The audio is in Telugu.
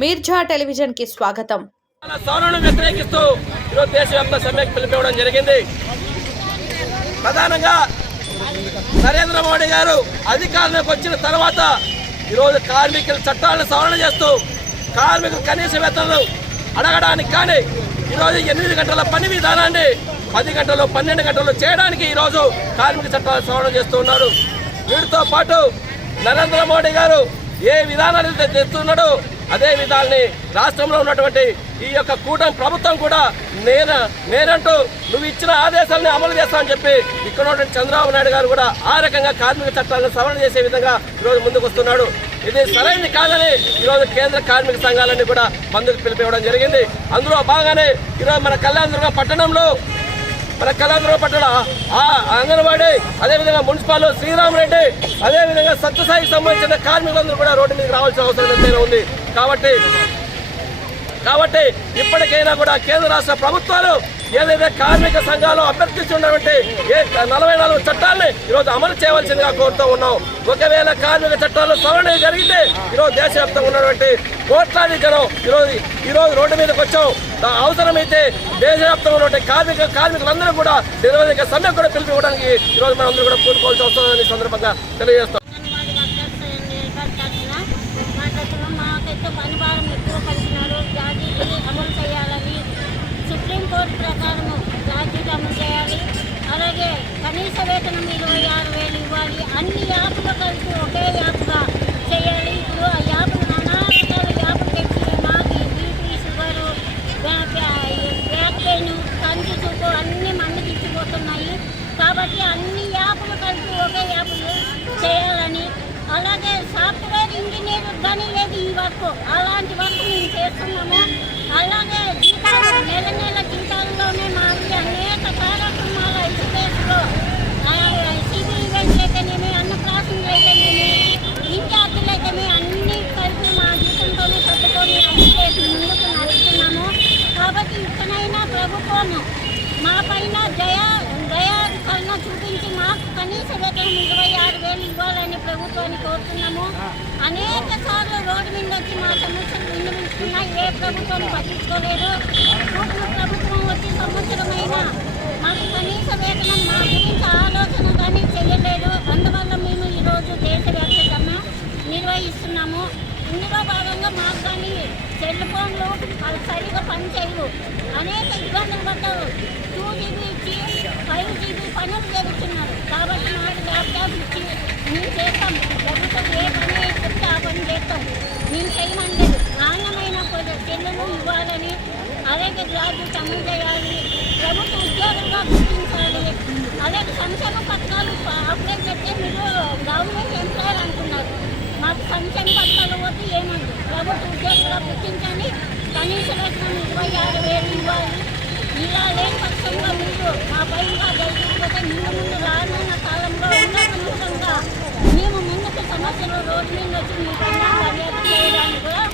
మీర్జా టెలివిజన్కి స్వాగతం. మన వ్యతిరేకిస్తూ ఈరోజు దేశవ్యాప్త సమ్మెకు పిలిపివ్వడం జరిగింది. ప్రధానంగా నరేంద్ర మోడీ గారు అధికారంలోకి వచ్చిన తర్వాత ఈరోజు కార్మికుల చట్టాలను సవరణ చేస్తూ కార్మికులు కనీస వేతనలు అడగడానికి కానీ ఈరోజు ఎనిమిది గంటల పని విధానాన్ని పది గంటలు పన్నెండు గంటలు చేయడానికి ఈరోజు కార్మిక చట్టాలు సవరణ చేస్తూ ఉన్నారు. వీటితో పాటు నరేంద్ర మోడీ గారు ఏ విధానాలు అయితే తెస్తున్నాడో అదే విధాన్ని రాష్ట్రంలో ఉన్నటువంటి ఈ యొక్క కూటమి ప్రభుత్వం కూడా నేన నేనంటూ నువ్వు ఇచ్చిన ఆదేశాలను అమలు చేస్తామని చెప్పి ఇక్కడ ఉన్నటువంటి చంద్రబాబు నాయుడు గారు కూడా ఆ రకంగా కార్మిక చట్టాలను సవరణ చేసే విధంగా ఈరోజు ముందుకు వస్తున్నాడు ఇది సరైనది కాదని ఈరోజు కేంద్ర కార్మిక సంఘాలన్నీ కూడా మందుకు పిలిపివ్వడం జరిగింది. అందులో బాగానే ఈరోజు మన కళ్యాణదుర్గం పట్టణంలో మన కళాంధ్ర పట్టణ ఆ అంగన్వాడీ అదేవిధంగా శ్రీరామ్ రెడ్డి అదేవిధంగా సత్యసాయికి సంబంధించిన కార్మికులందరూ కూడా రోడ్డు మీదకి రావాల్సిన అవసరం ఎంతైనా ఉంది. కాబట్టి కాబట్టి ఇప్పటికైనా కూడా కేంద్ర రాష్ట్ర ప్రభుత్వాలు ఏదైతే కార్మిక సంఘాలు అభ్యర్థించున్నటువంటి ఏ నలభై నాలుగు చట్టాలని ఈరోజు అమలు చేయవలసిందిగా కోరుతూ ఉన్నాం. ఒకవేళ కార్మిక చట్టాలు సవరణ జరిగితే ఈరోజు దేశవ్యాప్తంగా ఉన్నటువంటి కోట్లాది జనం ఈరోజు ఈరోజు రోడ్డు మీదకి వచ్చాం. అవసరమైతే దేశవ్యాప్తంగా ఉన్నటువంటి కార్మిక కార్మికులందరూ కూడా నిరవధిక సమ్మె కూడా పిలిపివ్వడానికి ఈరోజు మనం అందరూ కూడా కూడుకోవాల్సి వస్తుందని సందర్భంగా తెలియజేస్తాం. కోడ్ ప్రకారము జాతీయులు అమలు చేయాలి. అలాగే కనీస వేతనం ఇరవై ఆరు వేలు ఇవ్వాలి. అన్ని యాప్లు కలిసి ఒకే యాప్గా చేయాలి. ఇప్పుడు ఆ యాప్లు నానా రకాల యాప్లు పెట్టి మాకు బీపీ షుగరు బ్యాక్ పెయిన్ కంటి చూపు అన్ని మందికి ఇచ్చిపోతున్నాయి. కాబట్టి అన్ని యాప్లు కలిపి ఒకే యాప్లు చేయాలని. అలాగే సాఫ్ట్వేర్ ఇంజనీర్ కానీ లేదు ఈ వర్క్. అలాంటి వర్క్ మేము చేస్తున్నాము. అలాగే మా పైన దయా దయాకరణ చూపించి మాకు కనీస వేతనం ఇరవై ఆరు వేలు ఇవ్వాలని ప్రభుత్వాన్ని కోరుతున్నాము. అనేక సార్లు రోడ్డు మీద వచ్చి మా సమస్యలు విన్నవించుకున్నా ఏ ప్రభుత్వం పట్టించుకోలేదు. ప్రభుత్వం వచ్చి సంవత్సరమైనా మాకు కనీస వేతనం మా గురించి ఆలోచన కానీ చేయలేదు. అందువల్ల మేము ఈరోజు దేశవ్యాప్త కన్నా నిర్వహిస్తున్నాము. ఇందులో భాగంగా మాకు కానీ సెల్ ఫోన్లు అవి సరిగా పనిచేయవు. అనేక ఇబ్బందులు పడ్డారు. ఫైవ్ జీబీ పనులు జరుగుతున్నారు. కాబట్టి నాకు ల్యాప్టాప్ ఇచ్చి మేము చేస్తాం. ప్రభుత్వం ఏ పని చెప్తే ఆ పని చేస్తాం. మేము చేయమనలేదు నాణ్యమైన చెల్లెలు ఇవ్వాలని అలాగే గ్రాడ్యుయేట్ అమలు చేయాలి ప్రభుత్వ ఉద్యోగంగా గుర్తించాలి. అలాగే సంక్షేమ పథకాలు అప్లై చేస్తే మీరు గవర్నమెంట్ ఎంప్లాయర్ అంటున్నారు. మాకు సంక్షేమ పథకాలు పోతే ఏమండి ప్రభుత్వ ఉద్యోగంగా గుర్తించండి. కనీస వేతనం ఇరవై ఆరు వేలు ఇవ్వాలి. ఇలా ఆ పక్షంలో జరిగిపోతే ముందు ముందు రానున్న కాలంలో ఉన్నతంగా మేము ముందుకు సమస్యలు రోడ్ మీద వచ్చి చేయడానికి కూడా